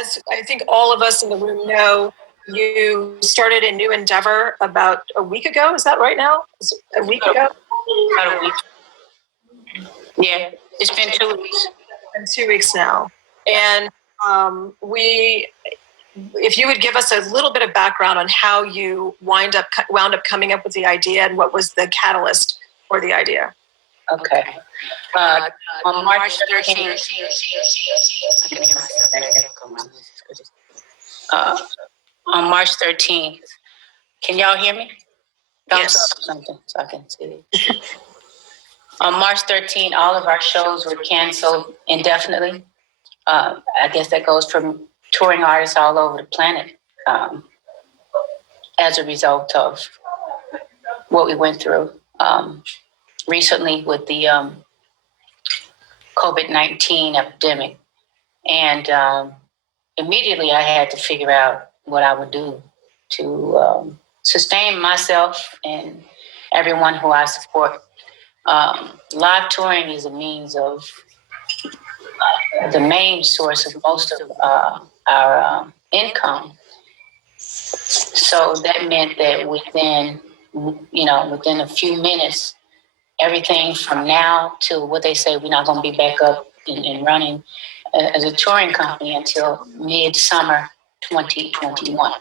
as I think all of us in the room know, you started a new endeavor about a week ago. Is that right now? Is it a week ago? About a week. Yeah, it's been 2 weeks. It's been 2 weeks now. And if you would give us a little bit of background on how you wound up coming up with the idea and what was the catalyst for the idea. Okay. On March 13th, on March 13th, can y'all hear me? Thumbs up or something so I can see it. On March 13th, all of our shows were canceled indefinitely. I guess that goes for touring artists all over the planet as a result of what we went through recently with the COVID-19 epidemic. And immediately I had to figure out what I would do to sustain myself and everyone who I support. Live touring is a means of the main source of most of our income. So that meant that within a few minutes, everything from now to what they say we're not going to be back up and running as a touring company until mid-summer 2021.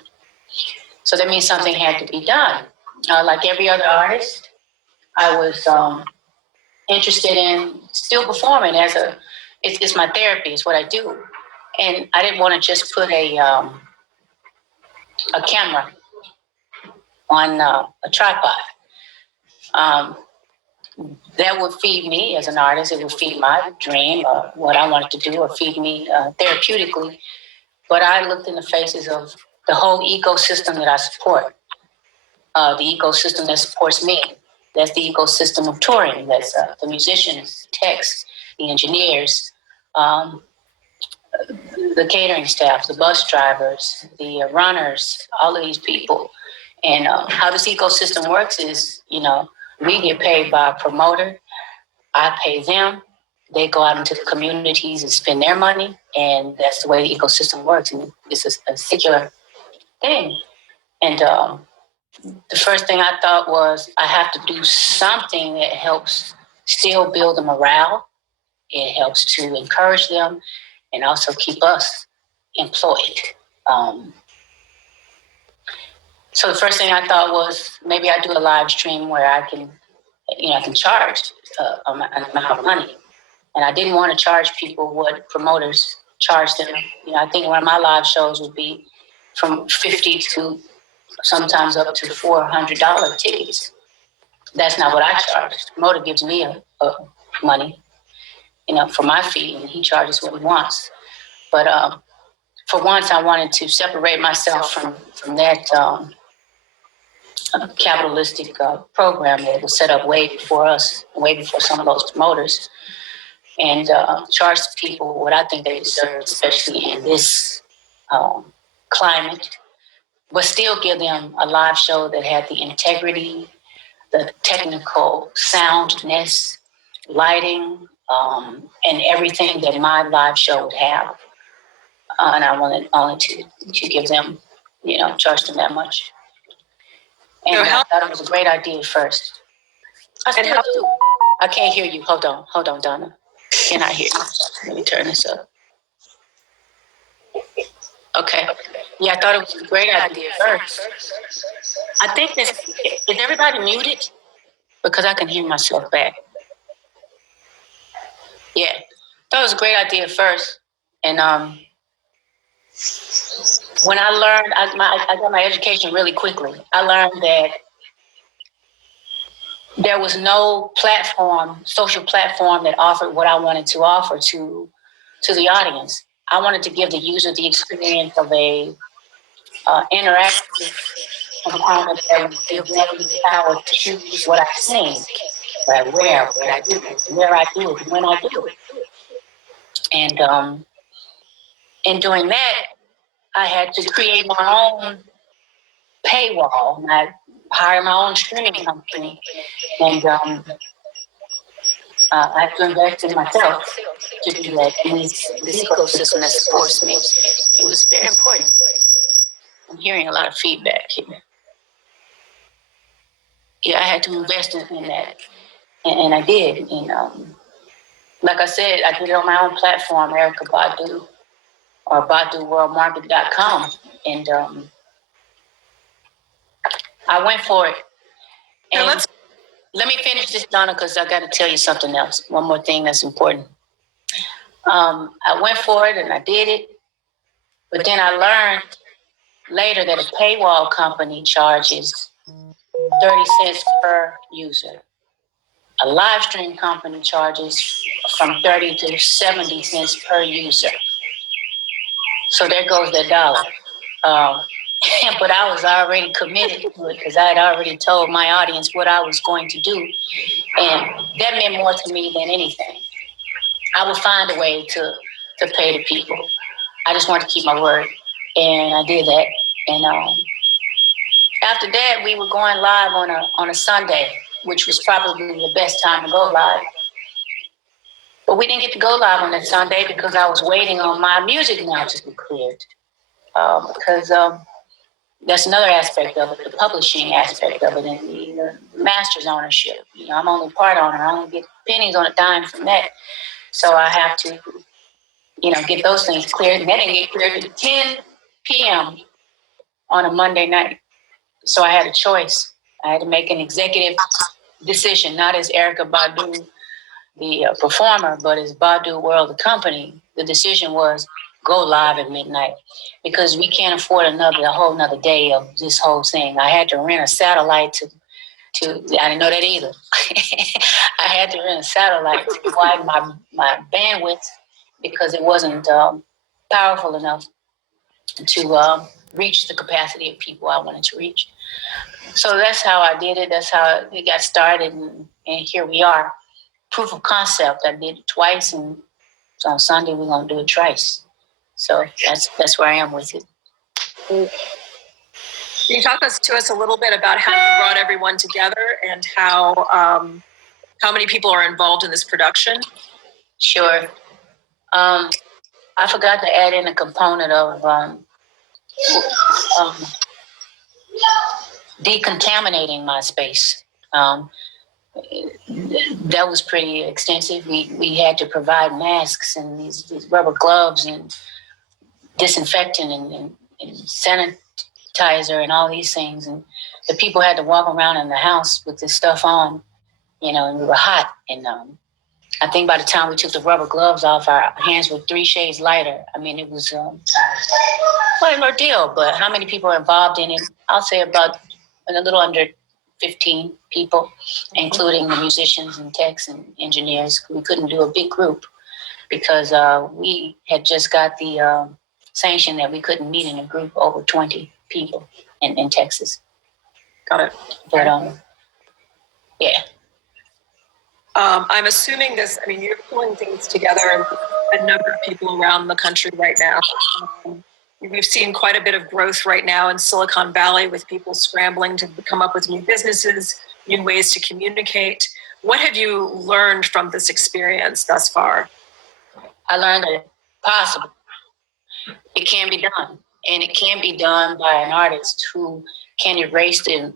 So that means something had to be done. Like every other artist, I was interested in still performing it's my therapy, it's what I do. And I didn't want to just put a camera on a tripod. That would feed me as an artist. It would feed my dream, what I wanted to do, or feed me therapeutically. But I looked in the faces of the whole ecosystem that I support, the ecosystem that supports me. That's the ecosystem of touring. That's the musicians, techs, the engineers, the catering staff, the bus drivers, the runners, all of these people. And how this ecosystem works is, we get paid by a promoter. I pay them. They go out into the communities and spend their money. And that's the way the ecosystem works. And it's a circular thing. And the first thing I thought was I have to do something that helps still build the morale. It helps to encourage them and also keep us employed. So the first thing I thought was maybe I do a live stream where I can charge an amount of money. And I didn't want to charge people what promoters charge them. I think one of my live shows would be from $50 to sometimes up to $400 tickets. That's not what I charge. The promoter gives me money, for my fee, and he charges what he wants. But for once, I wanted to separate myself from that capitalistic program that was set up way before us, way before some of those promoters, and charge the people what I think they deserve, especially in this climate, but still give them a live show that had the integrity, the technical soundness, lighting, and everything that my live show would have. And I wanted only to give them, charge them that much. And I thought it was a great idea first. I still do. I can't hear you. Hold on, Donna. Cannot hear you. Let me turn this up. Okay. Yeah, I thought it was a great idea first. I think is everybody muted? Because I can hear myself back. Yeah. Thought it was a great idea first. And when I learned, I got my education really quickly. I learned that there was no social platform that offered what I wanted to offer to the audience. I wanted to give the user the experience of a interactive component that would give them the power to choose what I sing, where I do it, where I do it, when I do it. And in doing that, I had to create my own paywall. And I hired my own streaming company. And I have to invest in myself to do that. And this ecosystem that supports me, it was very important. I'm hearing a lot of feedback here. Yeah, I had to invest in that, and I did. And like I said, I did it on my own platform, Erykah Badu, or BaduWorldMarket.com, and I went for it. And let me finish this, Donna, because I got to tell you something else. One more thing that's important. I went for it and I did it, but then I learned later that a paywall company charges 30 cents per user. A live stream company charges from 30 to 70 cents per user. So there goes that dollar. But I was already committed to it because I had already told my audience what I was going to do. And that meant more to me than anything. I would find a way to pay the people. I just wanted to keep my word. And I did that. And after that, we were going live on a Sunday, which was probably the best time to go live. But we didn't get to go live on that Sunday because I was waiting on my music now to be cleared. Because that's another aspect of it, the publishing aspect of it, and the master's ownership. You know, I'm only part owner. I only get pennies on a dime from that. So I have to, get those things cleared. And that didn't get cleared at 10 p.m. on a Monday night. So I had a choice. I had to make an executive decision, not as Erykah Badu, the performer, but as Badu World, the company. The decision was go live at midnight because we can't afford a whole nother day of this whole thing. I had to rent a satellite to I didn't know that either. I had to rent a satellite to widen my bandwidth because it wasn't powerful enough to reach the capacity of people I wanted to reach. So that's how I did it. That's how it got started, and here we are. Proof of concept. I did it twice, and so on Sunday we're gonna do it twice. So that's where I am with it. Can you talk to us a little bit about how you brought everyone together and how many people are involved in this production? Sure. I forgot to add in a component of decontaminating my space. That was pretty extensive. We had to provide masks and these rubber gloves and disinfectant and sanitizer and all these things. And the people had to walk around in the house with this stuff on, and we were hot. And I think by the time we took the rubber gloves off, our hands were 3 shades lighter. I mean, it was quite an ordeal. But how many people are involved in it? I'll say about a little under 15 people, including the musicians and techs and engineers. We couldn't do a big group because we had just got the sanction that we couldn't meet in a group over 20 people in Texas. Got it. But yeah. I'm assuming you're pulling things together, a number of people around the country right now. We've seen quite a bit of growth right now in Silicon Valley with people scrambling to come up with new businesses, new ways to communicate. What have you learned from this experience thus far? I learned that it's possible. It can be done. And it can be done by an artist who can erase the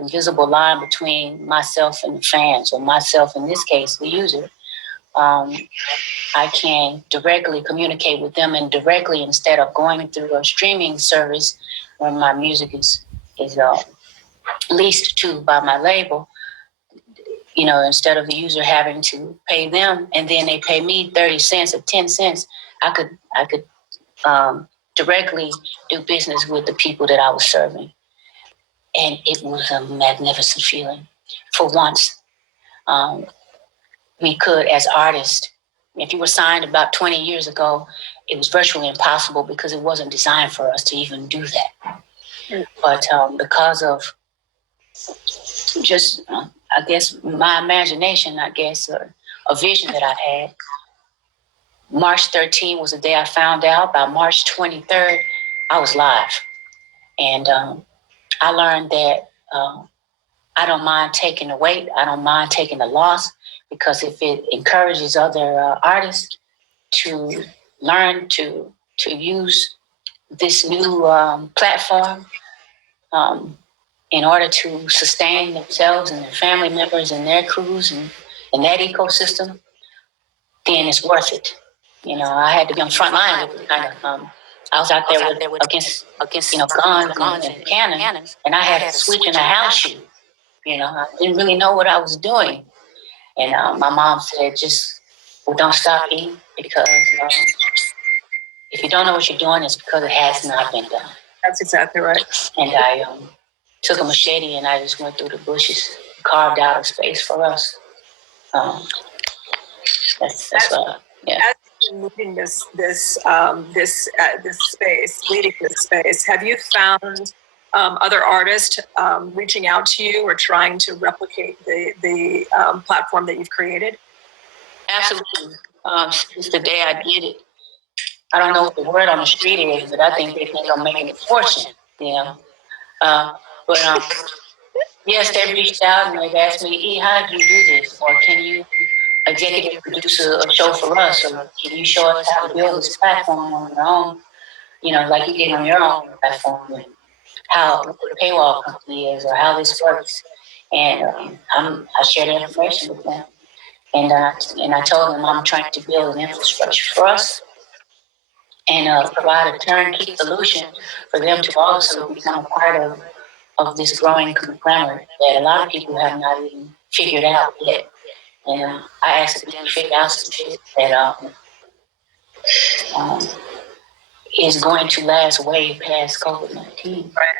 invisible line between myself and the fans, or myself, in this case, the user. I can directly communicate with them indirectly instead of going through a streaming service where my music is leased to by my label. Instead of the user having to pay them and then they pay me 30 cents or 10 cents, I could directly do business with the people that I was serving. And it was a magnificent feeling. For once, we could, as artists, if you were signed about 20 years ago, it was virtually impossible because it wasn't designed for us to even do that. But because of just, I guess, my imagination, or a vision that I had, March 13th was the day I found out. By March 23rd, I was live. And I learned that I don't mind taking the weight. I don't mind taking the loss. because if it encourages other artists to learn to use this new platform in order to sustain themselves and their family members and their crews and that ecosystem, then it's worth it. You know, I had to be on the front line with it, kind of. I was out there against guns and cannons, and I had a switch and a house shoe. You know, I didn't really know what I was doing. And my mom said, don't stop eating, because if you don't know what you're doing, it's because it has not been done. That's exactly right. And I took a machete and I just went through the bushes, carved out a space for us. That's what. Yeah. As you're moving this space, leading this space, have you found other artists reaching out to you or trying to replicate the platform that you've created? Absolutely. Since the day I did it, I don't know what the word on the street is, but I think they think I'm making a fortune. You know, but yes, they reached out and they've asked me, "E, how did you do this? Or can you executive produce a show for us? Or can you show us how to build this platform on your own? You know, like you did on your own platform, and how what the Paywall company is, or how this works." And I shared the information with them, and I told them I'm trying to build an infrastructure for us and provide a turnkey solution for them to also become a part of this growing conglomerate that a lot of people have not even figured out yet. And I asked them to figure out some shit that is going to last way past COVID-19. Right.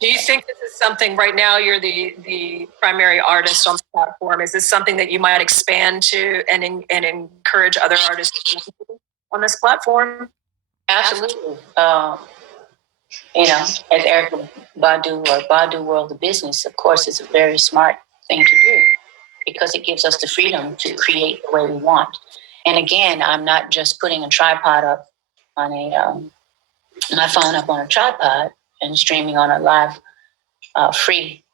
Do you think this is something, right now you're the primary artist on the platform, is this something that you might expand to and encourage other artists to do on this platform? Absolutely. You know, as Erykah Badu or Badu World of Business, of course, it's a very smart thing to do because it gives us the freedom to create the way we want. And again, I'm not just putting a tripod up on my phone up on a tripod and streaming on a live free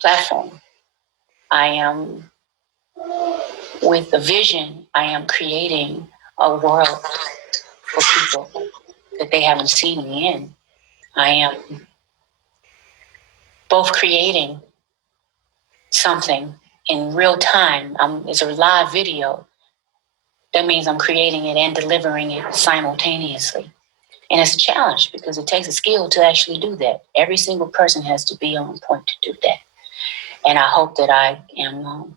platform. I am, with the vision, I am creating a world for people that they haven't seen me in. I am both creating something in real time. It's a live video. That means I'm creating it and delivering it simultaneously. And it's a challenge because it takes a skill to actually do that. Every single person has to be on point to do that. And I hope that I am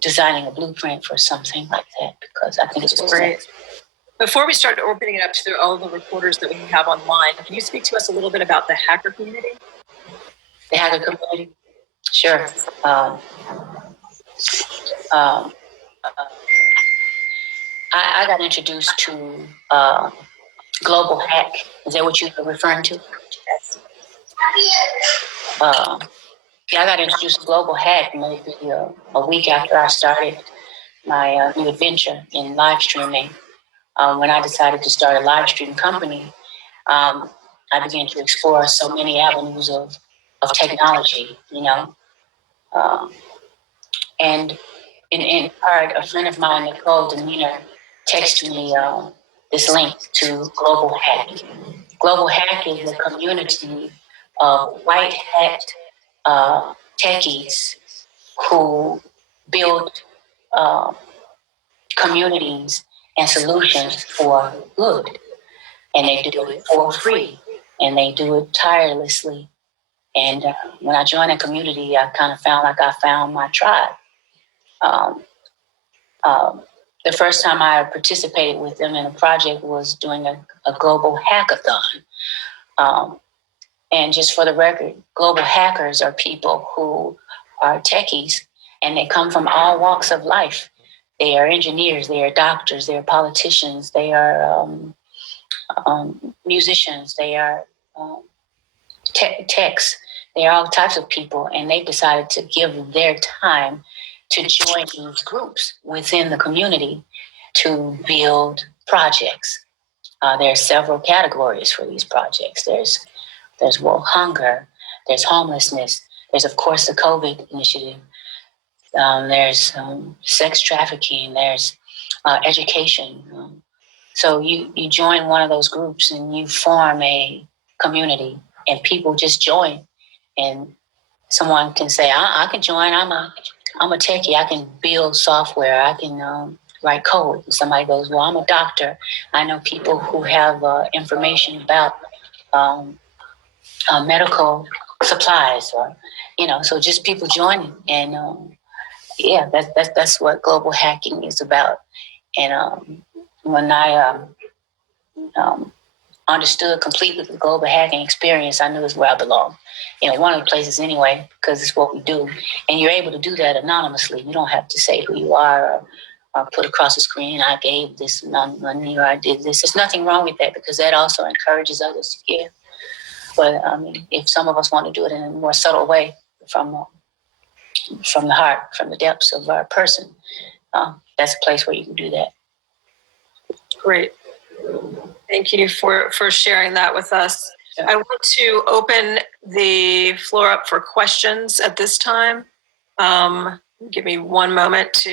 designing a blueprint for something like that, because I think it's great. Before we start opening it up to all the reporters that we have online, can you speak to us a little bit about the hacker community? The hacker community? Sure. I got introduced to Global Hack. Is that what you're referring to? Yes. Yeah, I got introduced to Global Hack maybe a week after I started my new adventure in live streaming. When I decided to start a live stream company, I began to explore so many avenues of technology, you know. And in part, a friend of mine, Nicole Demeanor, texted me this link to Global Hack. Global Hack is a community of white hat techies who build communities and solutions for good. And they do it for free. And they do it tirelessly. And when I joined that community, I kind of found like I found my tribe. The first time I participated with them in a project was doing a global hackathon. And just for the record, global hackers are people who are techies, and they come from all walks of life. They are engineers, they are doctors, they are politicians, they are musicians, they are techs. They are all types of people, and they decided to give their time to join these groups within the community to build projects. There are several categories for these projects. There's world hunger, there's homelessness, there's of course the COVID initiative, There's sex trafficking. There's education. So you join one of those groups and you form a community, and people just join. And someone can say, I can join. I'm a techie. I can build software. I can write code. And somebody goes, well, I'm a doctor. I know people who have information about medical supplies, or so just people joining. And that's what global hacking is about. And when I understood completely the global hacking experience, I knew it's where I belong. One of the places anyway, because it's what we do. And you're able to do that anonymously. You don't have to say who you are, or put across the screen, I gave this money, or I did this. There's nothing wrong with that, because that also encourages others to give. But if some of us want to do it in a more subtle way, from the heart, from the depths of our person, that's a place where you can do that. Great. Thank you for sharing that with us. Yeah. I want to open the floor up for questions at this time. Give me one moment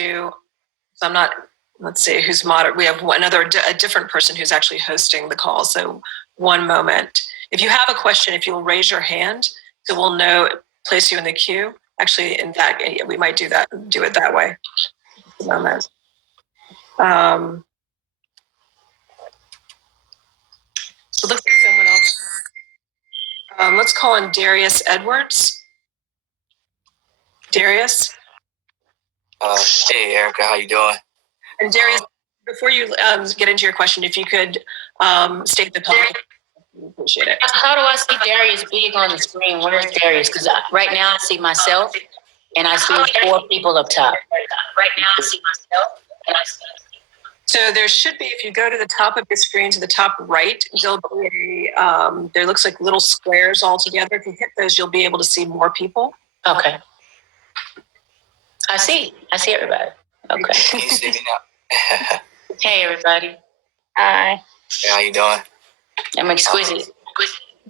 I'm not, let's see who's moderating. We have a different person who's actually hosting the call. So one moment. If you have a question, if you'll raise your hand, so we'll place you in the queue. Actually, in fact, we might do it that way. A moment. So it looks like someone else. Let's call in Darius Edwards. Darius? Hey, Erykah, how you doing? And Darius, before you get into your question, if you could state the public, I appreciate it. How do I see Darius big on the screen? Where's Darius? Because right now I see myself, and I see 4 people up top. Right now I see myself, and I see. So there should be, if you go to the top of your screen, to the top right, there'll be there looks like little squares all together. If you hit those, you'll be able to see more people. Okay. I see everybody. Okay. Can you see me now? Hey, everybody. Hi. Hey, how you doing? I'm exquisite.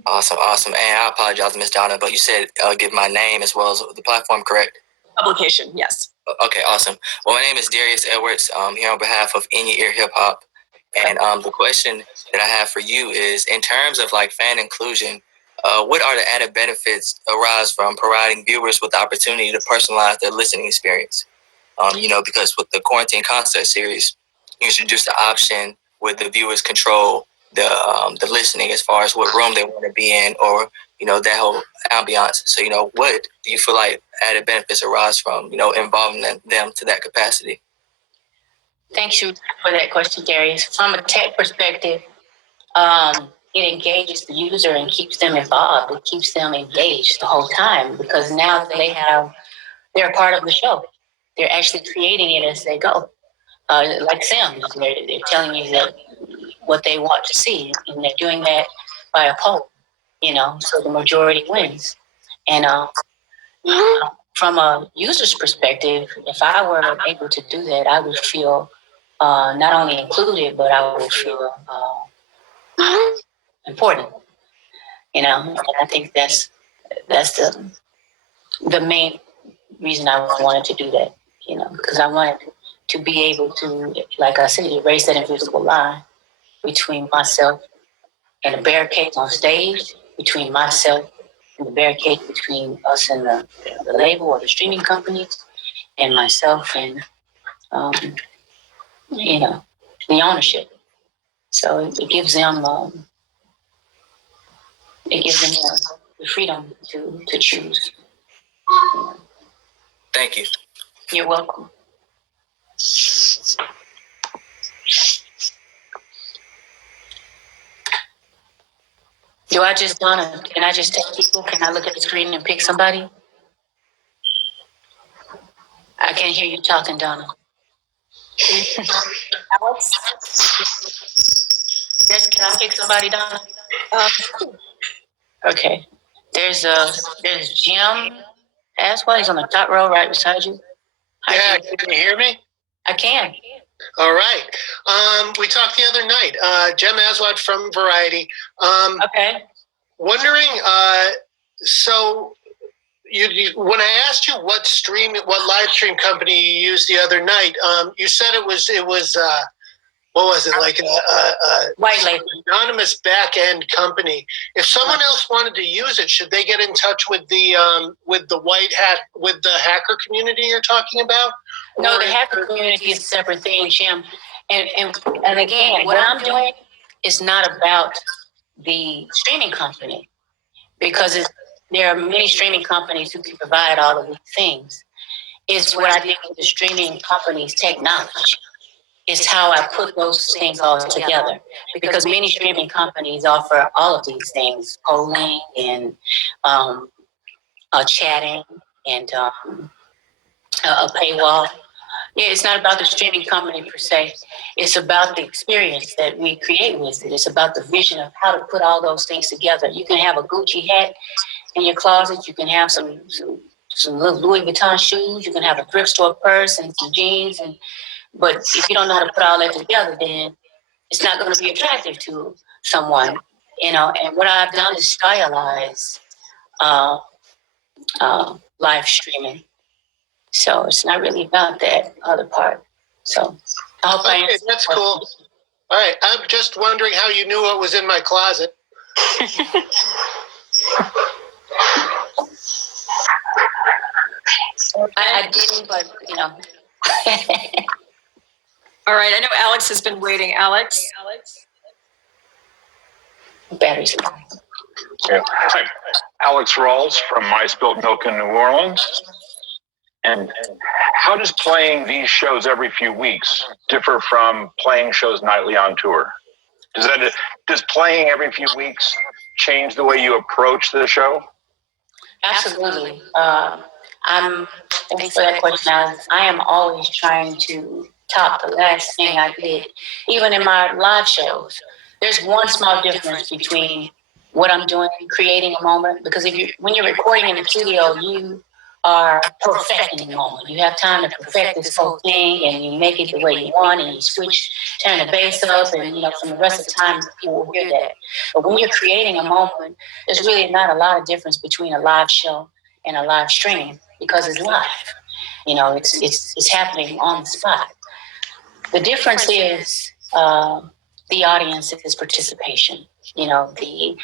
Awesome. And I apologize, Miss Donna, but you said give my name as well as the platform, correct? Publication, yes. Okay, awesome. Well, my name is Darius Edwards. I'm here on behalf of In Your Ear Hip Hop. And the question that I have for you is, in terms of like fan inclusion, what are the added benefits arise from providing viewers with the opportunity to personalize their listening experience? Because with the Quarantine Concert Series, you introduced the option where the viewers control the listening as far as what room they want to be in, or that whole ambiance. So what do you feel like added benefits arise from involving them to that capacity? Thank you for that question, Darius. From a tech perspective, it engages the user and keeps them involved. It keeps them engaged the whole time, because now they're a part of the show. They're actually creating it as they go. Like Sims, they're telling you that what they want to see, and they're doing that by a poll, so the majority wins. And from a user's perspective, if I were able to do that, I would feel not only included, but I would feel important. And I think that's the main reason I wanted to do that, because I wanted to be able to, like I said, erase that invisible line between myself and the barricades on stage, between myself and the barricade between us and the label or the streaming companies, and myself and the ownership. So it gives them the freedom to choose. Thank you. You're welcome. Can I just take people? Can I look at the screen and pick somebody? I can't hear you talking, Donna. Alex? Yes, can I pick somebody, Donna? Okay. There's Jim Aswell. He's on the top row right beside you. Yeah, can you hear me? I can. All right. We talked the other night. Jem Aswad from Variety. Okay. Wondering, so when I asked you what live stream company you used the other night, you said it was what was it, like a White label. anonymous back end company. If someone else wanted to use it, should they get in touch with the hacker community you're talking about? No, the hacker community is a separate thing, Jim. And again, what I'm doing is not about the streaming company, because there are many streaming companies who can provide all of these things. It's what I did with the streaming companies' technology. It's how I put those things all together, because many streaming companies offer all of these things: polling and chatting and a paywall. Yeah, it's not about the streaming company per se. It's about the experience that we create with it. It's about the vision of how to put all those things together. You can have a Gucci hat in your closet. You can have some little Louis Vuitton shoes. You can have a thrift store purse and some jeans. But if you don't know how to put all that together, then it's not going to be attractive to someone. And what I've done is stylize live streaming. So it's not really about that other part. So I hope I answered. That's cool. All right. I'm just wondering how you knew what was in my closet. I didn't, but All right. I know Alex has been waiting. Alex. Batteries. Yeah. Hi, Alex Rawls from My Spilt Milk in New Orleans. And how does playing these shows every few weeks differ from playing shows nightly on tour? Does playing every few weeks change the way you approach the show? Absolutely. Thanks for that question, Alex. I am always trying to top the last thing I did, even in my live shows. There's one small difference between what I'm doing, creating a moment, because when you're recording in the studio, you are perfecting the moment. You have time to perfect this whole thing, and you make it the way you want, and you turn the bass up, and from the rest of the time, people will hear that. But when you're creating a moment, there's really not a lot of difference between a live show and a live stream, because it's live. It's happening on the spot. The difference is the audience's participation. The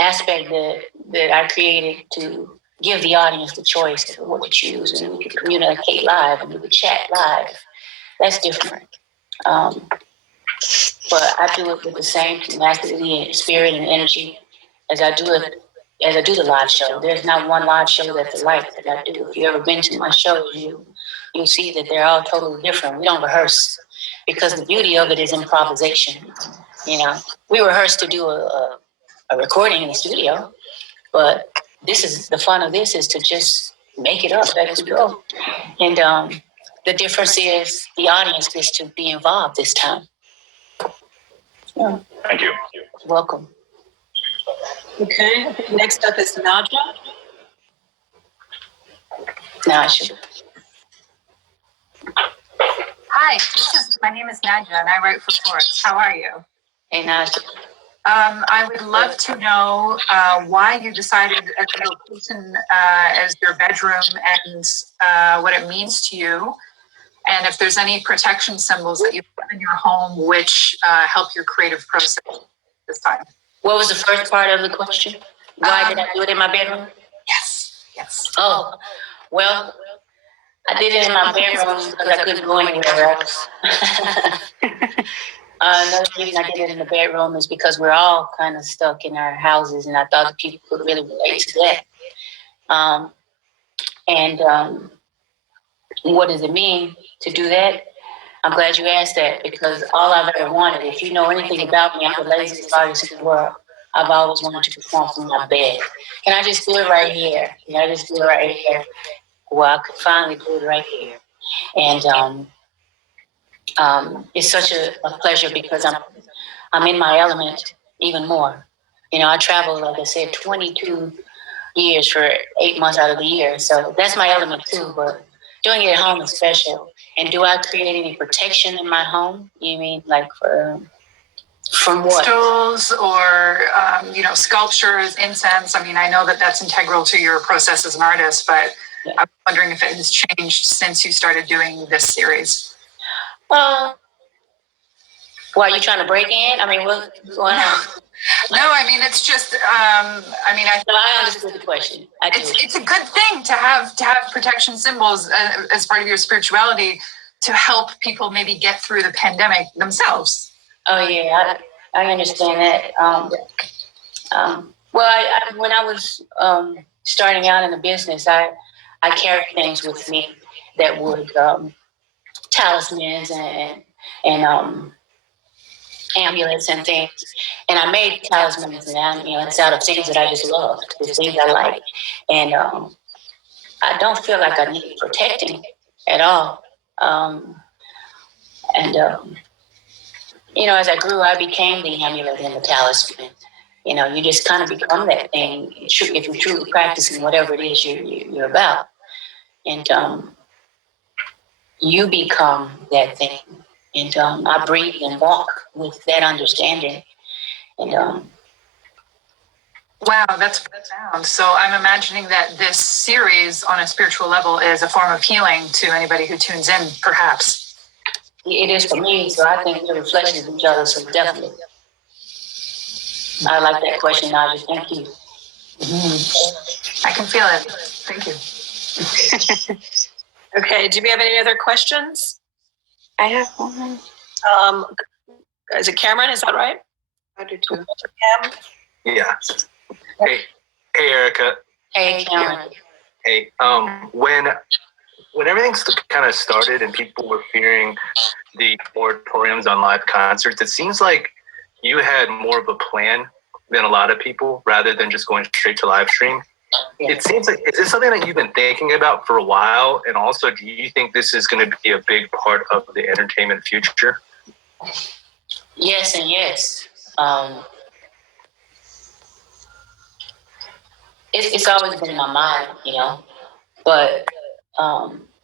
aspect that I created to give the audience the choice of what to choose, and we could communicate live and we could chat live. That's different. But I do it with the same tenacity and spirit and energy as I do the live show. There's not one live show that's alike that I do. If you've ever been to my shows, you'll see that they're all totally different. We don't rehearse, because the beauty of it is improvisation. We rehearse to do a recording in the studio, but the fun of this is to just make it up as we go. And the difference is the audience gets to be involved this time. Yeah. Thank you. Welcome. Okay. Next up is Nadja. Nadja. Hi, my name is Nadja, and I write for Forbes. How are you? Hey, Nadja. I would love to know why you decided the location as your bedroom and what it means to you, and if there's any protection symbols that you put in your home which help your creative process this time. What was the first part of the question? Why did I do it in my bedroom? Yes. Oh, well, I did it in my bedroom because I couldn't go anywhere else. Another reason I did it in the bedroom is because we're all kind of stuck in our houses, and I thought the people could really relate to that. What does it mean to do that? I'm glad you asked that, because all I've ever wanted, if you know anything about me, I'm the laziest artist in the world. I've always wanted to perform from my bed. Can I just do it right here? Well, I could finally do it right here. And it's such a pleasure, because I'm in my element even more. I travel, like I said, 22 years for 8 months out of the year. So that's my element too, but doing it at home is special. And do I create any protection in my home? You mean like From what? Stools or, sculptures, incense. I mean, I know that that's integral to your process as an artist, but I'm wondering if it has changed since you started doing this series. Why are you trying to break in? I mean, what's going on? No, I mean, it's just, I understood the question. It's a good thing to have protection symbols as part of your spirituality to help people maybe get through the pandemic themselves. Oh yeah, I understand that. When I was starting out in the business, I carried things with me that would talismans and amulets and things, and I made talismans and amulets out of things that I just loved, the things I like, and I don't feel like I need protecting at all. As I grew, I became the amulet and the talisman. You just kind of become that thing if you're truly practicing whatever it is you're about. And you become that thing. And I breathe and walk with that understanding. And wow, that's profound. So I'm imagining that this series on a spiritual level is a form of healing to anybody who tunes in, perhaps. It is for me, so I think the reflections of each other, so definitely. I like that question, Naja. Thank you. I can feel it. Thank you. Okay, do we have any other questions? I have one. Is it Cameron? Is that right? I do too. Cam? Yeah. Hey, Erykah. Hey, Cameron. Hey, when everything kind of started and people were fearing the moratoriums on live concerts, it seems like you had more of a plan than a lot of people, rather than just going straight to live stream. Yeah. It seems like, is this something that you've been thinking about for a while? And also, do you think this is going to be a big part of the entertainment future? Yes and yes. It's always been in my mind, but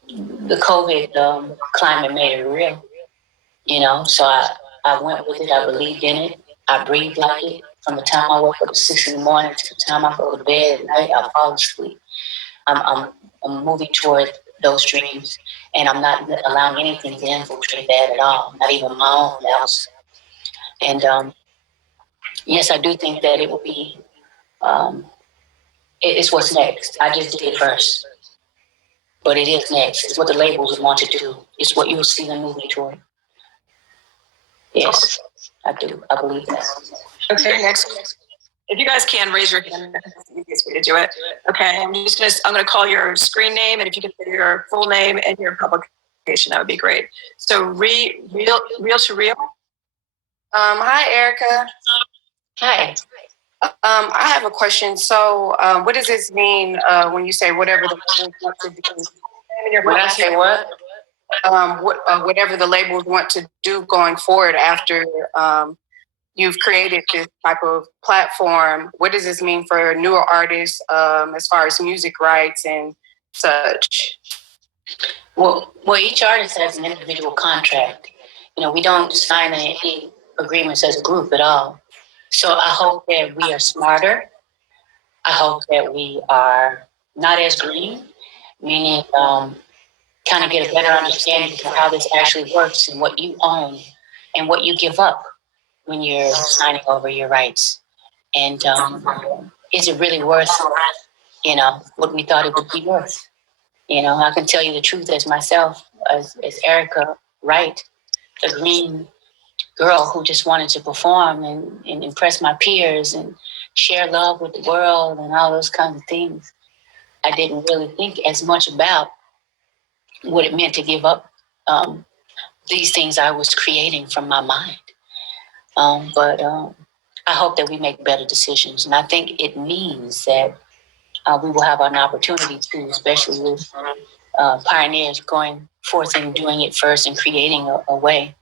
the COVID climate made it real, so I went with it. I believed in it. I breathed like it. From the time I woke up at 6 a.m. to the time I go to bed at night, I fall asleep. I'm moving toward those dreams, and I'm not allowing anything to infiltrate that at all, not even my own house. And yes, I do think that it will be, it's what's next. I just did it first, but it is next. It's what the labels want to do. It's what you'll see them moving toward. Yes, I do. I believe that. Okay, next. If you guys can raise your hand, that's the easiest way to do it. Okay, I'm gonna call your screen name, and if you can say your full name and your publication, that would be great. So real to real. Hi, Erykah. Hi. I have a question. So, what does this mean when you say whatever the labels want to do? When I say what? Whatever the labels want to do going forward after you've created this type of platform, what does this mean for newer artists as far as music rights and such? Well, each artist has an individual contract. We don't sign any agreements as a group at all. So I hope that we are smarter. I hope that we are not as green, meaning kind of get a better understanding of how this actually works and what you own and what you give up when you're signing over your rights. And is it really worth, what we thought it would be worth? I can tell you the truth as myself, as Erykah Wright, the green girl who just wanted to perform and impress my peers and share love with the world and all those kinds of things. I didn't really think as much about what it meant to give up these things I was creating from my mind. But I hope that we make better decisions. And I think it means that we will have an opportunity to, especially with pioneers going forth and doing it first and creating a way.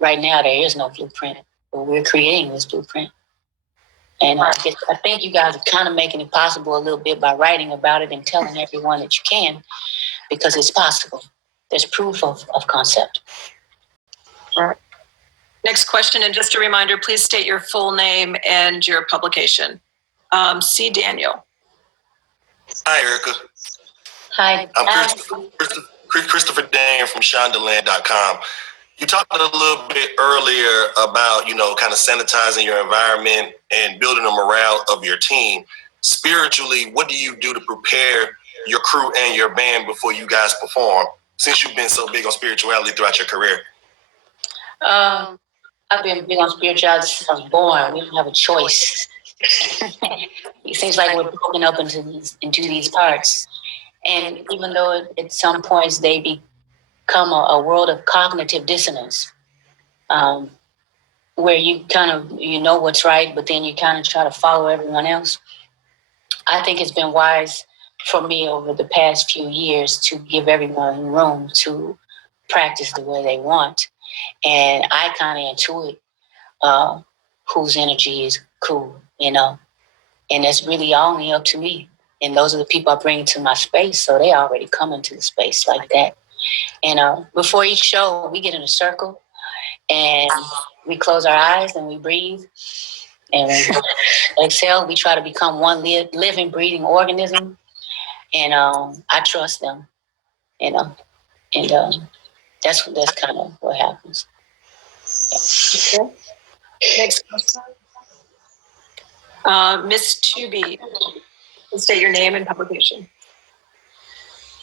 Right now, there is no blueprint, but we're creating this blueprint. And I think you guys are kind of making it possible a little bit by writing about it and telling everyone that you can, because it's possible. There's proof of concept. Next question, and just a reminder, please state your full name and your publication. C. Daniel. Hi, Erykah. Hi. I'm Christopher Daniel from Shondaland.com. You talked a little bit earlier about, kind of sanitizing your environment and building a morale of your team. Spiritually, what do you do to prepare your crew and your band before you guys perform, since you've been so big on spirituality throughout your career? I've been big on spirituality since I was born. We don't have a choice. It seems like we're broken up into these parts. And even though at some points they become a world of cognitive dissonance, where you kind of, what's right, but then you kind of try to follow everyone else. I think it's been wise for me over the past few years to give everyone room to practice the way they want. And I kind of intuit whose energy is cool, and that's really only up to me. And those are the people I bring to my space, so they already come into the space like that. And before each show, we get in a circle and we close our eyes and we breathe and we exhale. We try to become one living, breathing organism. And I trust them, and that's kind of what happens. Yeah. Okay. Next question. Miss Tubi, state your name and publication.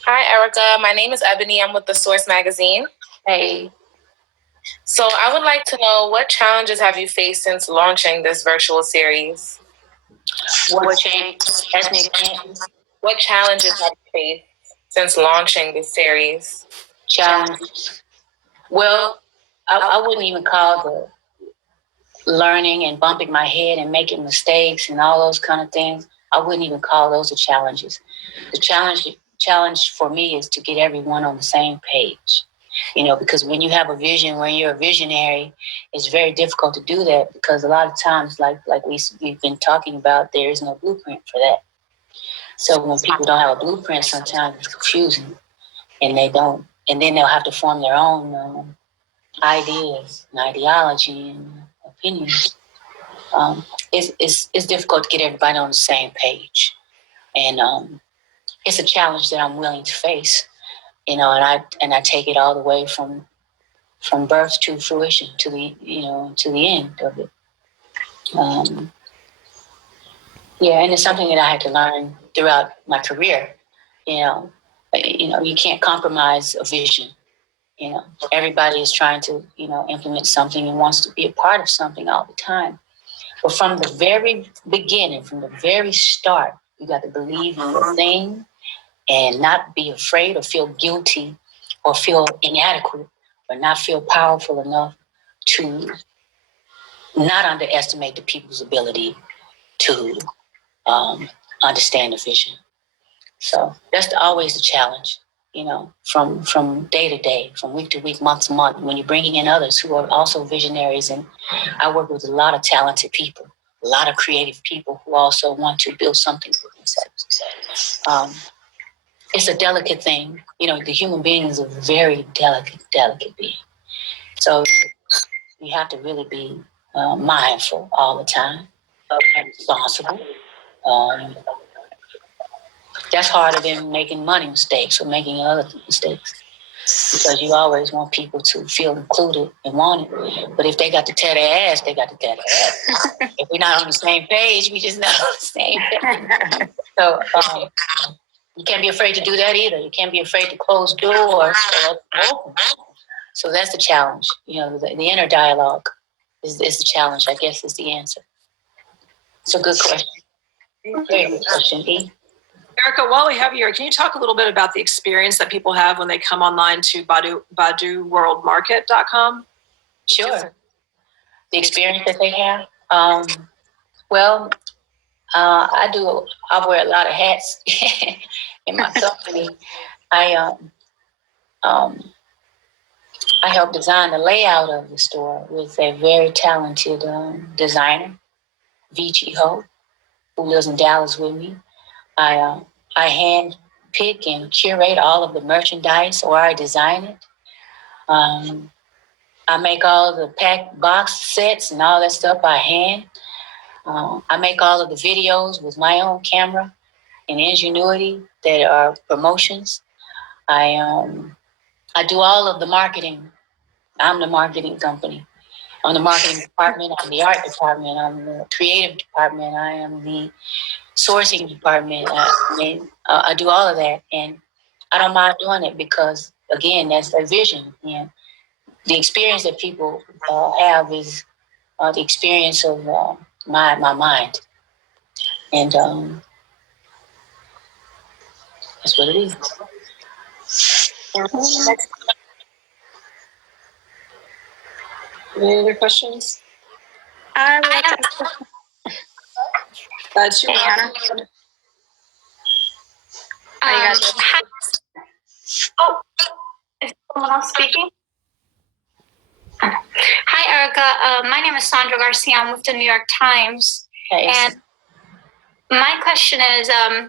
Hi, Erykah. My name is Ebony. I'm with The Source magazine. Hey. So I would like to know, what challenges have you faced since launching this virtual series? What challenges have you faced since launching this series? Challenges. Well, I wouldn't even call the learning and bumping my head and making mistakes and all those kind of things. I wouldn't even call those the challenges. The challenge for me is to get everyone on the same page. Because when you have a vision, when you're a visionary, it's very difficult to do that, because a lot of times, like we've been talking about, there is no blueprint for that. So when people don't have a blueprint, sometimes it's confusing, and then they'll have to form their own ideas and ideology and opinions. It's difficult to get everybody on the same page, and it's a challenge that I'm willing to face. And I take it all the way from birth to fruition to the end of it. And it's something that I had to learn throughout my career. You can't compromise a vision. Everybody is trying to implement something and wants to be a part of something all the time. But from the very beginning, from the very start, you got to believe in the thing and not be afraid or feel guilty or feel inadequate or not feel powerful enough to not underestimate the people's ability to understand the vision. So that's always the challenge, from day to day, from week to week, month to month, when you're bringing in others who are also visionaries. And I work with a lot of talented people, a lot of creative people who also want to build something for themselves. It's a delicate thing. The human being is a very delicate being. So you have to really be mindful all the time and responsible. That's harder than making money mistakes or making other mistakes, because you always want people to feel included and wanted. But if they got to tear their ass, they got to tear their ass. If we're not on the same page, we just not on the same page. So you can't be afraid to do that either. You can't be afraid to close doors or open. So that's the challenge. The inner dialogue is the challenge, I guess, is the answer. It's a good question. Very good question, E. Erykah, while we have you here, can you talk a little bit about the experience that people have when they come online to BaduWorldMarket.com? Sure. The experience that they have? I wear a lot of hats in my company. I help design the layout of the store with a very talented designer, Vici Ho, who lives in Dallas with me. I hand pick and curate all of the merchandise, or I design it. I I make all the pack box sets and all that stuff by hand. I make all of the videos with my own camera and Ingenuity that are promotions. I do all of the marketing. I'm the marketing company. I'm the marketing department. I'm the art department. I'm the creative department. I am the sourcing department. I do all of that, and I don't mind doing it because, again, that's their vision. And the experience that people have is the experience of my mind, and that's what it is. Any other questions? That's you. Anna. Hi. Oh, is someone else speaking? Hi, Erykah. My name is Sandra Garcia. I'm with the New York Times. Hey. And my question is, I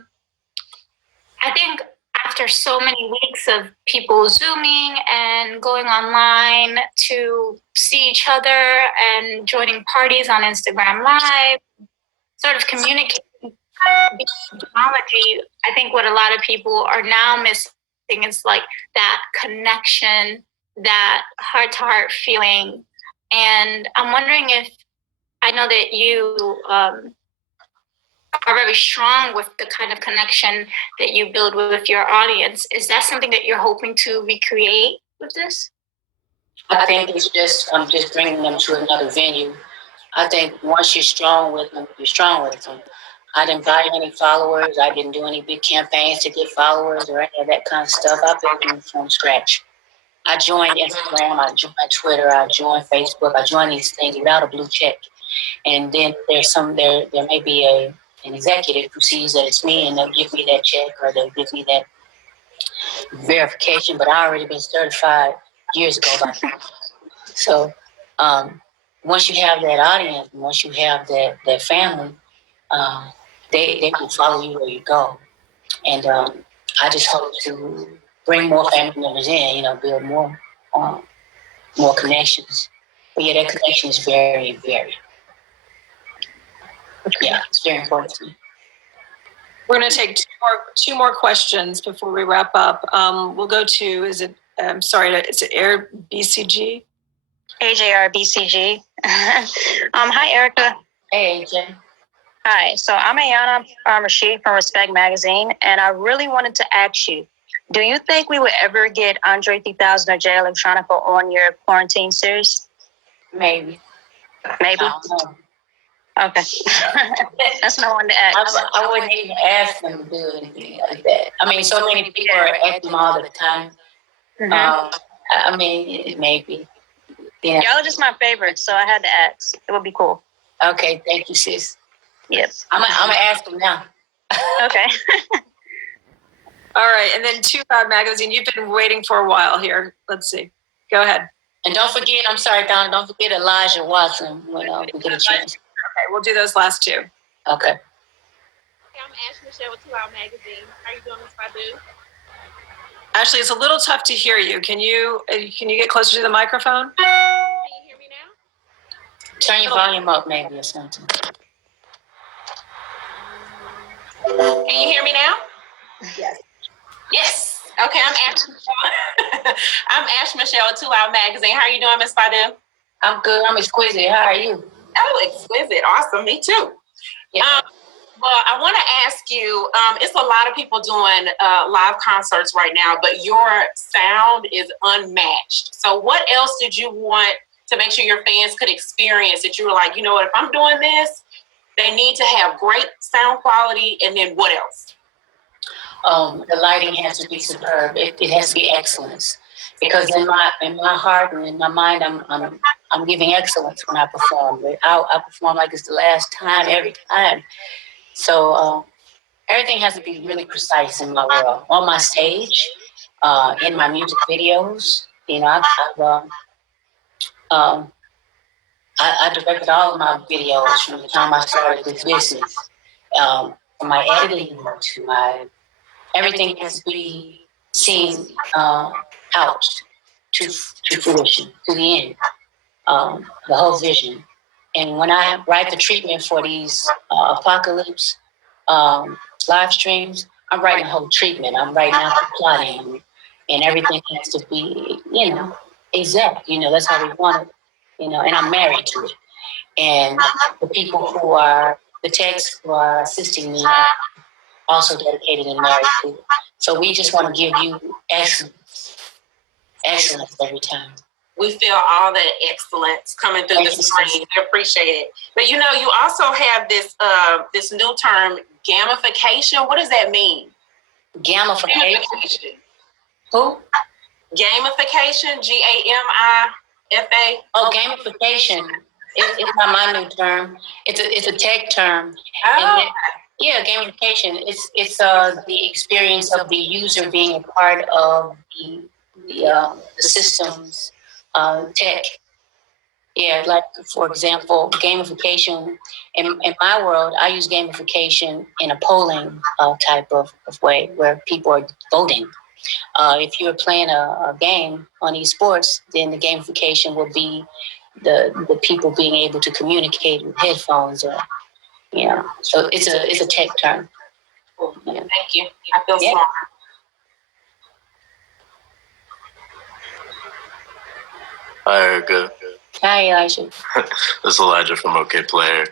think after so many weeks of people Zooming and going online to see each other and joining parties on Instagram Live, sort of communicating technology, I think what a lot of people are now missing is like that connection, that heart-to-heart feeling. And I'm wondering if, I know that you are very strong with the kind of connection that you build with your audience. Is that something that you're hoping to recreate with this? I think I'm just bringing them to another venue. I think once you're strong with them, you're strong with them. I didn't buy any followers. I didn't do any big campaigns to get followers or any of that kind of stuff. I built them from scratch. I joined Instagram, I joined Twitter, I joined Facebook, I joined these things without a blue check. And then there may be an executive who sees that it's me and they'll give me that check or they'll give me that verification, but I already been certified years ago by now. So once you have that audience, once you have that family, they will follow you where you go. And I just hope to bring more family members in, build more connections. But yeah, that connection is very, very, it's very important to me. We're going to take two more questions before we wrap up. We'll go to, is it Air BCG? AJR BCG. Hi, Erykah. Hey, AJ. Hi, so I'm Ayana Rashid from Respect Magazine, and I really wanted to ask you, do you think we would ever get Andre 3000 or Jay Electronica on your quarantine series? Maybe. Maybe? I don't know. Okay. That's what I wanted to ask. I wouldn't even ask them to do anything like that. I mean, so many people are at them all the time. I mean, maybe. Yeah. Y'all are just my favorites, so I had to ask. It would be cool. Okay, thank you, sis. Yes. I'm gonna ask them now. Okay. All right, and then Too Loud Magazine. You've been waiting for a while here. Let's see. Go ahead. And don't forget, I'm sorry, Donna, don't forget Elijah Watson when we get a chance. Okay, we'll do those last two. Okay. Hey, I'm Ash Michelle with 2 Hour Magazine. How are you doing, Ms. Badu? Ashley, it's a little tough to hear you. Can you get closer to the microphone? Can you hear me now? Turn your volume up maybe or something. Can you hear me now? Yes. Yes. Okay, I'm Ash Michelle. I'm Ash Michelle with 2 Hour Magazine. How are you doing, Ms. Badu? I'm good. I'm exquisite. How are you? Oh, exquisite. Awesome. Me too. Yeah. Well, I want to ask you, it's a lot of people doing live concerts right now, but your sound is unmatched. So what else did you want to make sure your fans could experience that you were like, you know what, if I'm doing this, they need to have great sound quality, and then what else? The lighting has to be superb. It has to be excellence. Because in my heart and in my mind, I'm giving excellence when I perform. I perform like it's the last time every time. So everything has to be really precise in my world. On my stage, in my music videos, I directed all of my videos from the time I started this business. From my editing to my everything has to be seen out to fruition, to the end. the whole vision. And when I write the treatment for these apocalypse live streams, I'm writing the whole treatment. I'm writing out the plotting, and everything has to be, exact. That's how we want it. And I'm married to it. And the people who are the techs who are assisting me are also dedicated and married to it. So we just want to give you excellence every time. We feel all that excellence coming through the screen. We appreciate it. But you also have this this new term, gamification. What does that mean? Gamification. Who? Gamification. G-A-M-I-F-A. Oh, gamification. It's not my new term. It's a tech term. Oh. Yeah, gamification. It's the experience of the user being a part of the system's tech. Yeah, like for example, gamification. In my world, I use gamification in a polling type of way where people are voting. If you're playing a game on esports, then the gamification will be the people being able to communicate with headphones or so it's a tech term. Yeah. Thank you. I feel smart. Hi, Erykah. Hi, Elijah. This is Elijah from OK Player.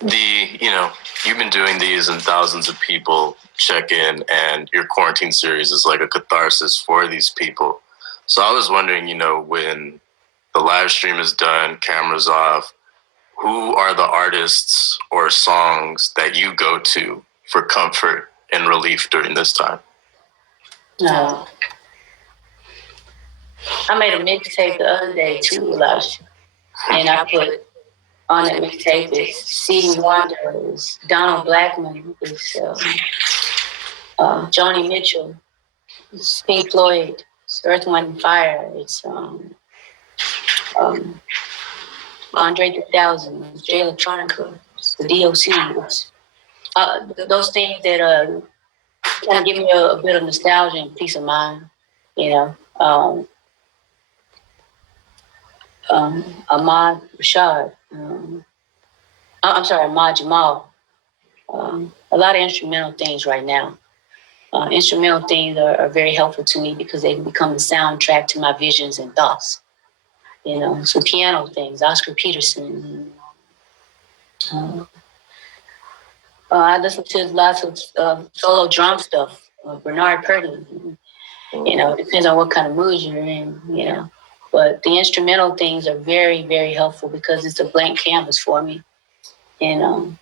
You've been doing these and thousands of people check in, and your quarantine series is like a catharsis for these people. So I was wondering, when the live stream is done, cameras off, who are the artists or songs that you go to for comfort and relief during this time? No. I made a mixtape the other day too, Elijah. And I put on that mixtape is Stevie Wonder, is Donald Blackman, is Joni Mitchell, it's Pink Floyd, it's Earth, Wind and Fire, it's Andre 3000, it's Jay Electronica, it's the DOC, it's those things that kind of give me a bit of nostalgia and peace of mind, Ahmad Rashad, Ahmad Jamal. A lot of instrumental things right now. Instrumental things are very helpful to me because they become the soundtrack to my visions and thoughts. Some piano things, Oscar Peterson. I listen to lots of solo drum stuff, Bernard Purdy. It depends on what kind of mood you're in, But the instrumental things are very, very helpful because it's a blank canvas for me. And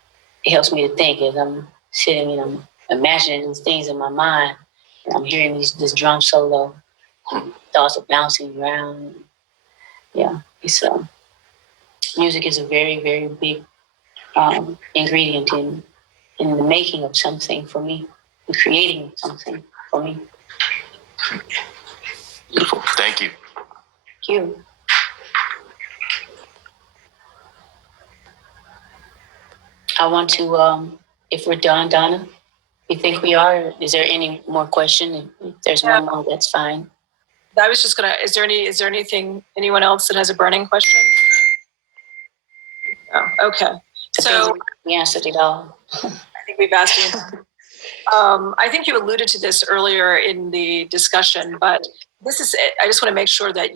it helps me to think as I'm sitting and I'm imagining these things in my mind. And I'm hearing this drum solo, thoughts are bouncing around. Yeah, it's music is a very, very big ingredient in the making of something for me, in creating something for me. Beautiful. Thank you. Thank you. I want to, if we're done, Donna, you think we are? Is there any more question? If there's one more, that's fine. I was just is there anything, anyone else that has a burning question? Oh, okay. So we answered it all. I think we've asked you. I think you alluded to this earlier in the discussion, but this is, I just want to make sure that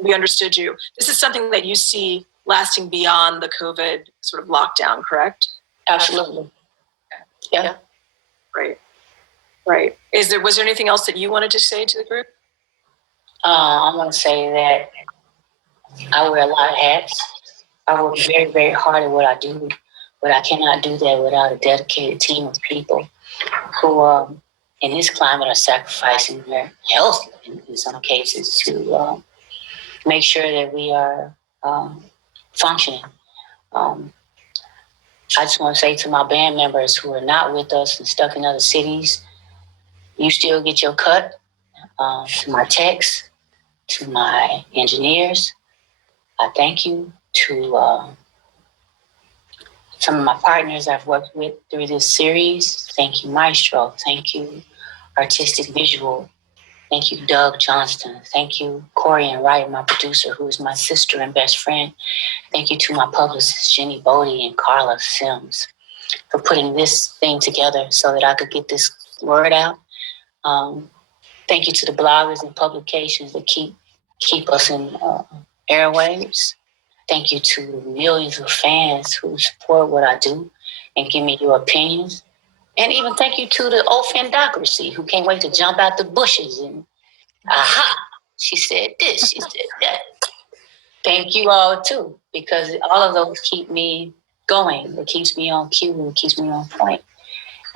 we understood you. This is something that you see lasting beyond the COVID sort of lockdown, correct? Absolutely. Yeah. Right. Was there anything else that you wanted to say to the group? I want to say that I wear a lot of hats. I work very, very hard at what I do, but I cannot do that without a dedicated team of people who, in this climate, are sacrificing their health in some cases to make sure that we are functioning. I just want to say to my band members who are not with us and stuck in other cities, you still get your cut. To my techs, to my engineers, I thank you. To some of my partners I've worked with through this series, thank you, Maestro. Thank you, Artistic Visual. Thank you, Doug Johnston. Thank you, Corey and Wright, my producer, who is my sister and best friend. Thank you to my publicists, Jenny Bodie and Carla Sims, for putting this thing together so that I could get this word out. Thank you to the bloggers and publications that keep us in airwaves. Thank you to the millions of fans who support what I do and give me your opinions. And even thank you to the Ofendocracy who can't wait to jump out the bushes and, aha, she said this, she said that. Thank you all too, because all of those keep me going. It keeps me on cue, it keeps me on point.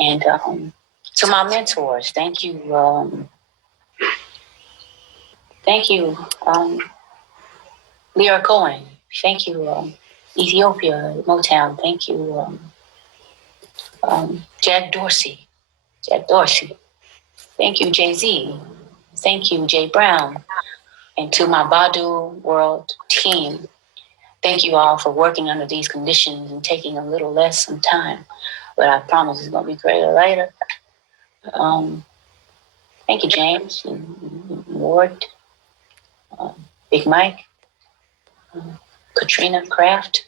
And to my mentors, thank you. Thank you, Lyra Cohen. Thank you, Ethiopia, Motown. Thank you, Jack Dorsey. Thank you, Jay-Z. Thank you, Jay Brown. And to my Badu World team, thank you all for working under these conditions and taking a little less some time. But I promise it's going to be greater later. Thank you, James and Ward, Big Mike, Katrina Kraft.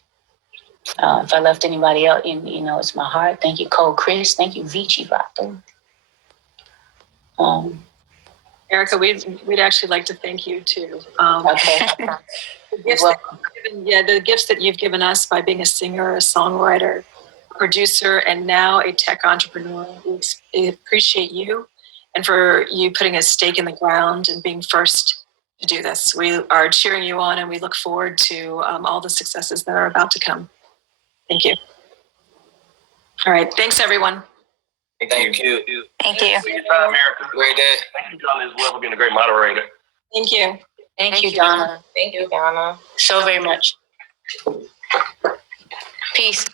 If I left anybody out, it's my heart. Thank you, Cole Chris. Thank you, Vici Vato. Erykah, we'd actually like to thank you too. Okay. The gifts that you've given us by being a singer, a songwriter, producer, and now a tech entrepreneur. We appreciate you and for you putting a stake in the ground and being first to do this. We are cheering you on and we look forward to all the successes that are about to come. Thank you. All right. Thanks, everyone. Thank you. Thank you. Thank you for your time, Erykah. Great day. Thank you, John, as well, for being a great moderator. Thank you. Thank you, Donna. Thank you, Donna. So very much. Peace.